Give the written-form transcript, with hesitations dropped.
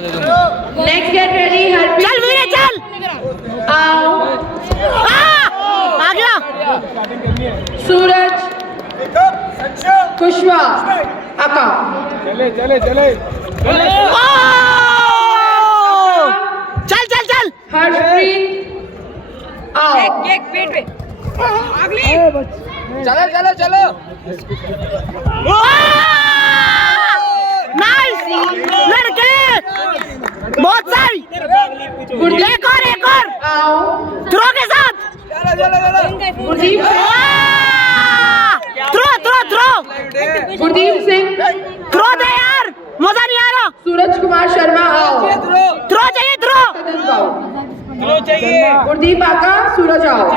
Next get ready Harpreet चल वीरे चल आओ आ गया सूरज कुशवा आका चले चले चले ओ! चल चल चल हर्षप्रीत आओ चलो चलो चलो नाइस लड़के बहुत सही एक और आओ थ्रो के साथ चलो चलो चलो Gurdeep throw throw throw Gurdeep Singh throw दे यार मजा नहीं आ रहा सूरज कुमार शर्मा आओ थ्रो चाहिए थ्रो कदम पाओ गुरदीप आका सूरज आओ